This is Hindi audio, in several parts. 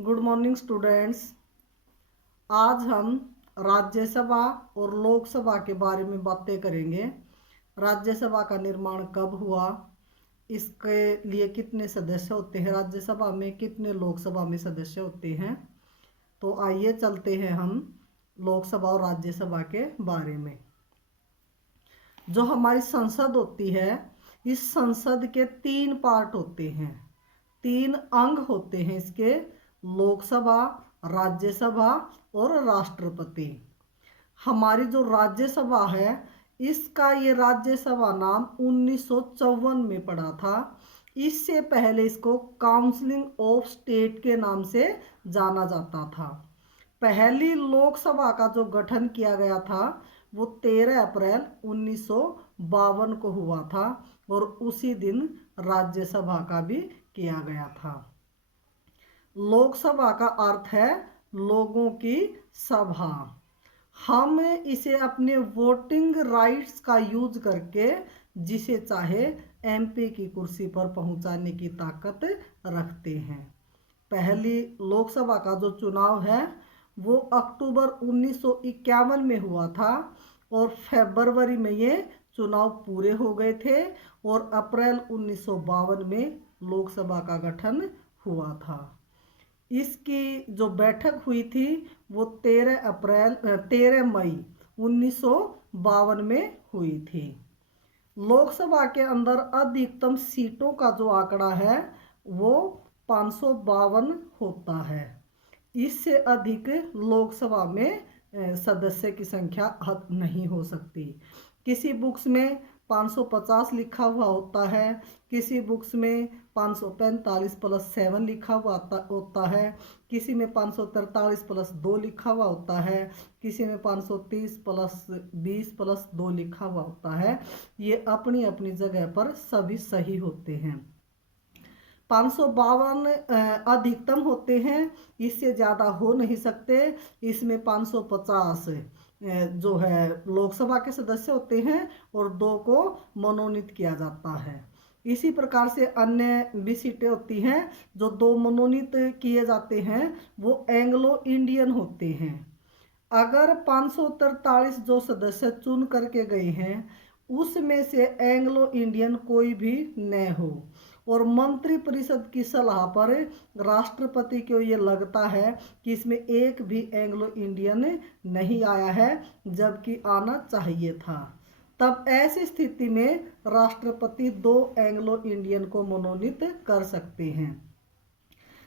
Good morning students. आज हम राज्यसभा और लोकसभा के बारे में बातें करेंगे। राज्यसभा का निर्माण कब हुआ, इसके लिए कितने सदस्य होते हैं, राज्यसभा में कितने लोकसभा में सदस्य होते हैं। तो आइए चलते हैं हम लोकसभा और राज्यसभा के बारे में। जो हमारी संसद होती है, इस संसद के 3 पार्ट होते हैं, 3 अंग होते हैं इसके: लोकसभा, राज्यसभा और राष्ट्रपति। हमारी जो राज्यसभा है, इसका ये राज्यसभा नाम 1954 में पड़ा था। इससे पहले इसको काउंसिलिंग ऑफ स्टेट के नाम से जाना जाता था। पहली लोकसभा का जो गठन किया गया था वो 13 अप्रैल 1952 को हुआ था और उसी दिन राज्यसभा का भी किया गया था। लोकसभा का अर्थ है लोगों की सभा। हम इसे अपने वोटिंग राइट्स का यूज करके जिसे चाहे एमपी की कुर्सी पर पहुंचाने की ताकत रखते हैं। पहली लोकसभा का जो चुनाव है वो अक्टूबर 1951 में हुआ था और फरवरी में ये चुनाव पूरे हो गए थे और अप्रैल 1952 में लोकसभा का गठन हुआ था। इसकी जो बैठक हुई थी वो 13 मई 1952 में हुई थी। लोकसभा के अंदर अधिकतम सीटों का जो आंकड़ा है वो 552 होता है। इससे अधिक लोकसभा में सदस्य की संख्या नहीं हो सकती। किसी बुक्स में 550 लिखा हुआ होता है, किसी बुक्स में 545 प्लस 7 लिखा हुआ होता है, किसी में 543 प्लस 2 लिखा हुआ होता है, किसी में 530 प्लस 20 प्लस 2 लिखा हुआ होता है। ये अपनी अपनी जगह पर सभी सही होते हैं। 552 अधिकतम होते हैं, इससे ज़्यादा हो नहीं सकते। इसमें 550 जो है लोकसभा के सदस्य होते हैं और 2 को मनोनीत किया जाता है। इसी प्रकार से अन्य भी सीटें होती हैं जो 2 मनोनीत किए जाते हैं, वो एंग्लो इंडियन होते हैं। अगर 543 जो सदस्य चुन करके गए हैं उसमें से एंग्लो इंडियन कोई भी न हो और मंत्री परिषद की सलाह पर राष्ट्रपति को ये लगता है कि इसमें एक भी एंग्लो इंडियन नहीं आया है जबकि आना चाहिए था, तब ऐसी स्थिति में राष्ट्रपति 2 एंग्लो इंडियन को मनोनीत कर सकते हैं।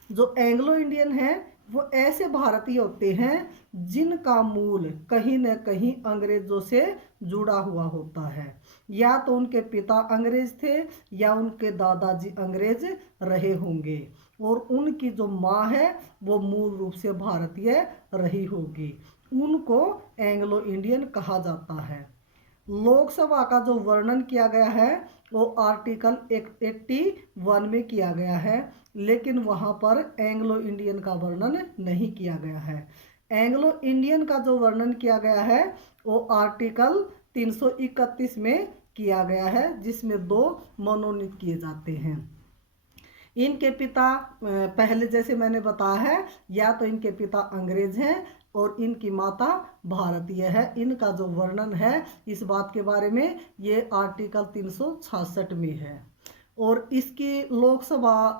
जो एंग्लो इंडियन है वो ऐसे भारतीय होते हैं जिनका मूल कहीं न कहीं अंग्रेजों से जुड़ा हुआ होता है। या तो उनके पिता अंग्रेज थे या उनके दादाजी अंग्रेज रहे होंगे और उनकी जो माँ है वो मूल रूप से भारतीय रही होगी। उनको एंग्लो इंडियन कहा जाता है। लोकसभा का जो वर्णन किया गया है वो आर्टिकल 81 में किया गया है, लेकिन वहाँ पर एंग्लो इंडियन का वर्णन नहीं किया गया है। एंग्लो इंडियन का जो वर्णन किया गया है वो आर्टिकल 331 में किया गया है, जिसमें 2 मनोनीत किए जाते हैं। इनके पिता पहले जैसे मैंने बताया है, या तो इनके पिता अंग्रेज हैं और इनकी माता भारतीय है। इनका जो वर्णन है इस बात के बारे में ये आर्टिकल 366 में है। और इसकी लोकसभा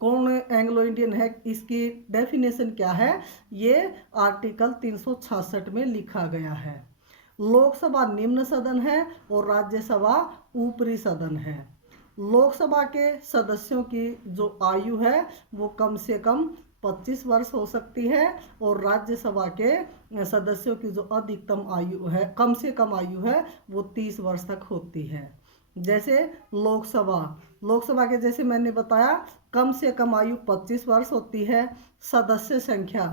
कौन एंग्लो इंडियन है, इसकी डेफिनेशन क्या है, ये आर्टिकल 366 में लिखा गया है। लोकसभा निम्न सदन है और राज्यसभा ऊपरी सदन है। लोकसभा के सदस्यों की जो आयु है वो कम से कम 25 वर्ष हो सकती है और राज्यसभा के सदस्यों की जो अधिकतम आयु है, कम से कम आयु है, वो 30 वर्ष तक होती है। जैसे लोकसभा के जैसे मैंने बताया कम से कम आयु 25 वर्ष होती है। सदस्य संख्या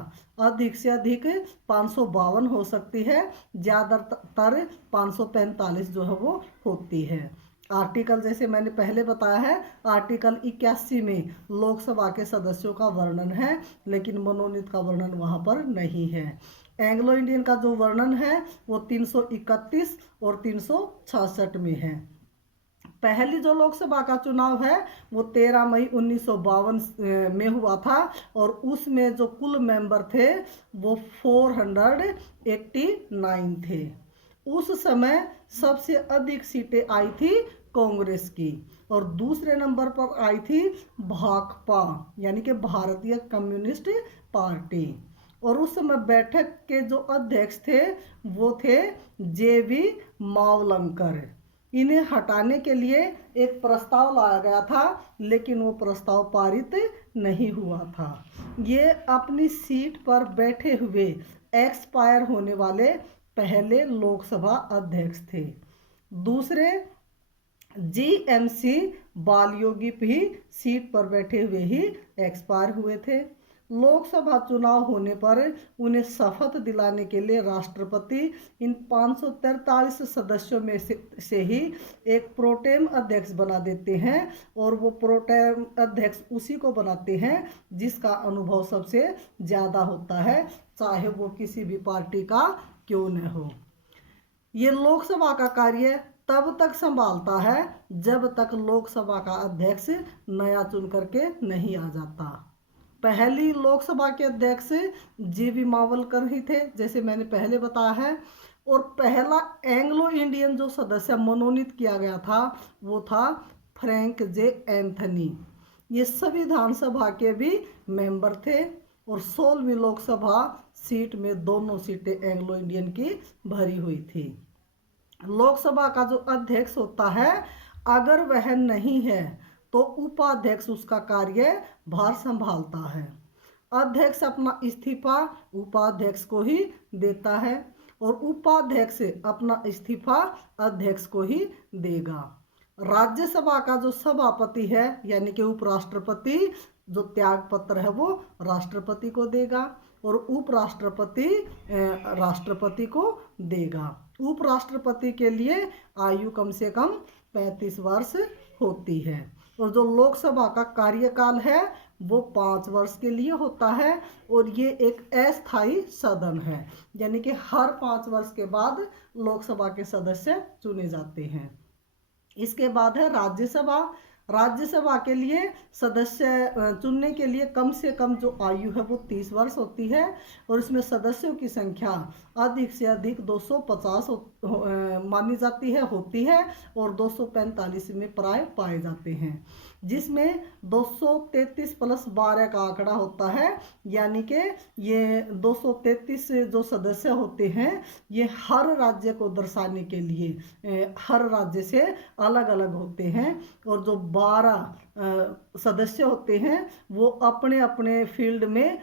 अधिक से अधिक 552 हो सकती है, ज़्यादातर 545 जो है वो होती है। आर्टिकल जैसे मैंने पहले बताया है आर्टिकल 81 में लोकसभा के सदस्यों का वर्णन है, लेकिन मनोनीत का वर्णन वहाँ पर नहीं है। एंग्लो इंडियन का जो वर्णन है वो 331 और 366 में है। पहली जो लोकसभा का चुनाव है वो 13 मई 1952 में हुआ था और उसमें जो कुल मेंबर थे वो 489 थे। उस समय सबसे अधिक सीटें आई थी कांग्रेस की और दूसरे नंबर पर आई थी भाकपा यानी कि भारतीय कम्युनिस्ट पार्टी। और उस समय बैठक के जो अध्यक्ष थे वो थे जेवी मावलंकर। इन्हें हटाने के लिए एक प्रस्ताव लाया गया था लेकिन वो प्रस्ताव पारित नहीं हुआ था। ये अपनी सीट पर बैठे हुए एक्सपायर होने वाले पहले लोकसभा अध्यक्ष थे। दूसरे जीएमसी बालयोगी भी सीट पर बैठे हुए ही एक्सपायर हुए थे। लोकसभा चुनाव होने पर उन्हें शपथ दिलाने के लिए राष्ट्रपति इन 543 सदस्यों में से ही एक प्रोटेम अध्यक्ष बना देते हैं और वो प्रोटेम अध्यक्ष उसी को बनाते हैं जिसका अनुभव सबसे ज़्यादा होता है, चाहे वो किसी भी पार्टी का क्यों न हो। ये लोकसभा का कार्य तब तक संभालता है जब तक लोकसभा का अध्यक्ष नया चुन करके नहीं आ जाता। पहली लोकसभा के अध्यक्ष जीवी मावलकर ही थे जैसे मैंने पहले बताया है। और पहला एंग्लो इंडियन जो सदस्य मनोनीत किया गया था वो था फ्रैंक जे एंथनी। ये संविधान सभा के भी मेंबर थे और 16वीं लोकसभा सीट में दोनों सीटें एंग्लो इंडियन की भरी हुई थी। लोकसभा का जो अध्यक्ष होता है अगर वह नहीं है तो उपाध्यक्ष उसका कार्यभार संभालता है। अध्यक्ष अपना इस्तीफा उपाध्यक्ष को ही देता है और उपाध्यक्ष अपना इस्तीफा अध्यक्ष को ही देगा। राज्यसभा का जो सभापति है यानी कि उपराष्ट्रपति जो त्याग पत्र है वो राष्ट्रपति को देगा और उपराष्ट्रपति राष्ट्रपति को देगा। उपराष्ट्रपति के लिए आयु कम से कम 35 वर्ष होती है और जो लोकसभा का कार्यकाल है वो 5 वर्ष के लिए होता है और ये एक अस्थायी सदन है यानी कि हर 5 वर्ष के बाद लोकसभा के सदस्य चुने जाते हैं। इसके बाद है राज्यसभा। राज्यसभा के लिए सदस्य चुनने के लिए कम से कम जो आयु है वो 30 वर्ष होती है और इसमें सदस्यों की संख्या अधिक से अधिक 250 मानी जाती है होती है और 245 में प्राय पाए जाते हैं जिसमें 233 प्लस 12 का आंकड़ा होता है यानी कि ये 233 जो सदस्य होते हैं ये हर राज्य को दर्शाने के लिए हर राज्य से अलग अलग होते हैं और जो 12 सदस्य होते हैं वो अपने अपने फील्ड में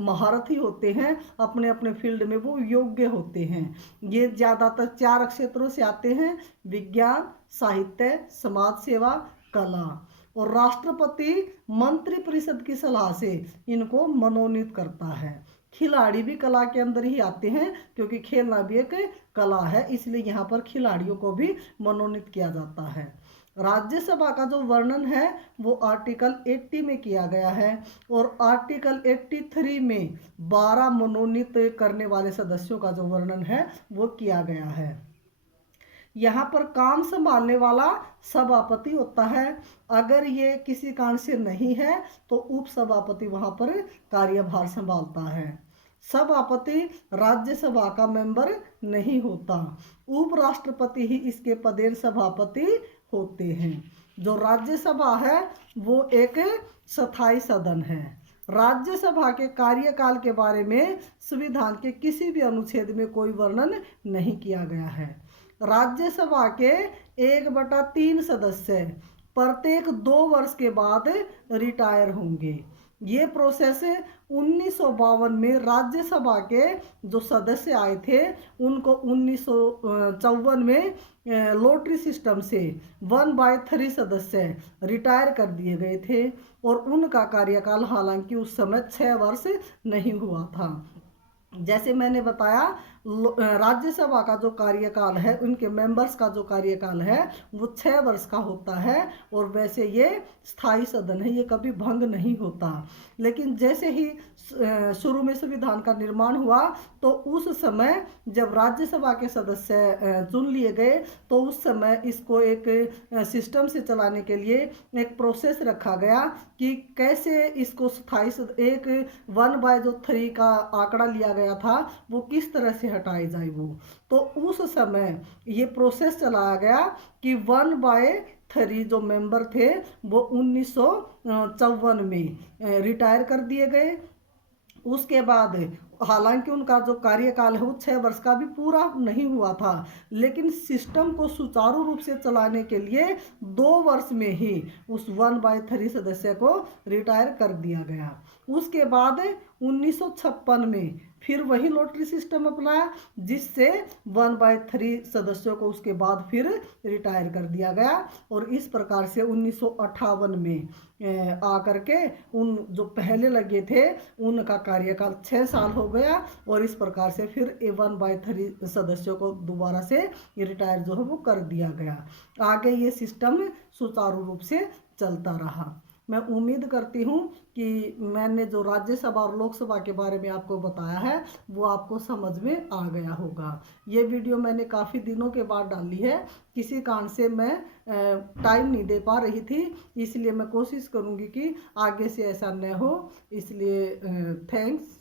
महारथी होते हैं, अपने अपने फील्ड में वो योग्य होते हैं। ये ज़्यादातर 4 क्षेत्रों से आते हैं, विज्ञान, साहित्य, समाज सेवा, कला। और राष्ट्रपति मंत्रिपरिषद की सलाह से इनको मनोनीत करता है। खिलाड़ी भी कला के अंदर ही आते हैं क्योंकि खेलना भी एक कला है, इसलिए यहाँ पर खिलाड़ियों को भी मनोनीत किया जाता है। राज्यसभा का जो वर्णन है वो आर्टिकल 80 में किया गया है और आर्टिकल 83 में 12 मनोनीत करने वाले सदस्यों का जो वर्णन है वो किया गया है। यहाँ पर काम संभालने वाला सभापति होता है। अगर ये किसी कारण से नहीं है तो उप सभापति वहाँ पर कार्यभार संभालता है। सभापति राज्यसभा का मेंबर नहीं होता, उपराष्ट्रपति ही इसके पदेन सभापति होते हैं। जो राज्यसभा है वो एक स्थायी सदन है। राज्यसभा के कार्यकाल के बारे में संविधान के किसी भी अनुच्छेद में कोई वर्णन नहीं किया गया है। राज्यसभा के 1/3 सदस्य प्रत्येक 2 वर्ष के बाद रिटायर होंगे। ये प्रोसेस 1952 में राज्यसभा के जो सदस्य आए थे उनको 1954 में लॉटरी सिस्टम से 1/3 सदस्य रिटायर कर दिए गए थे और उनका कार्यकाल हालांकि उस समय 6 वर्ष नहीं हुआ था। जैसे मैंने बताया राज्यसभा का जो कार्यकाल है, उनके मेंबर्स का जो कार्यकाल है वो 6 वर्ष का होता है। और वैसे ये स्थायी सदन है, ये कभी भंग नहीं होता। लेकिन जैसे ही शुरू में संविधान का निर्माण हुआ तो उस समय जब राज्यसभा के सदस्य चुन लिए गए तो उस समय इसको एक सिस्टम से चलाने के लिए एक प्रोसेस रखा गया कि कैसे इसको स्थायी एक 1/3 का आंकड़ा लिया गया था वो किस तरह से हटाई जाए वो। तो उस समय ये प्रोसेस चलाया गया कि 1/3 जो मेंबर थे वो 1954 में रिटायर कर दिए गए। उसके बाद हालांकि उनका जो कार्यकाल है वो 6 वर्ष का भी पूरा नहीं हुआ था, लेकिन सिस्टम को सुचारू रूप से चलाने के लिए 2 वर्ष में ही उस 1/3 सदस्य को रिटायर कर दिया गया। उसके बाद 1956 में फिर वही लॉटरी सिस्टम अपनाया, जिससे 1/3 सदस्यों को उसके बाद फिर रिटायर कर दिया गया। और इस प्रकार से 1958 में आकर के उन जो पहले लगे थे उनका कार्यकाल 6 साल हो गया। और इस प्रकार से फिर 1/3 सदस्यों को दोबारा से रिटायर जो है वो कर दिया गया। आगे ये सिस्टम सुचारू रूप से चलता रहा। मैं उम्मीद करती हूँ कि मैंने जो राज्यसभा और लोकसभा के बारे में आपको बताया है वो आपको समझ में आ गया होगा। ये वीडियो मैंने काफ़ी दिनों के बाद डाली है, किसी कारण से मैं टाइम नहीं दे पा रही थी, इसलिए मैं कोशिश करूँगी कि आगे से ऐसा न हो। इसलिए थैंक्स।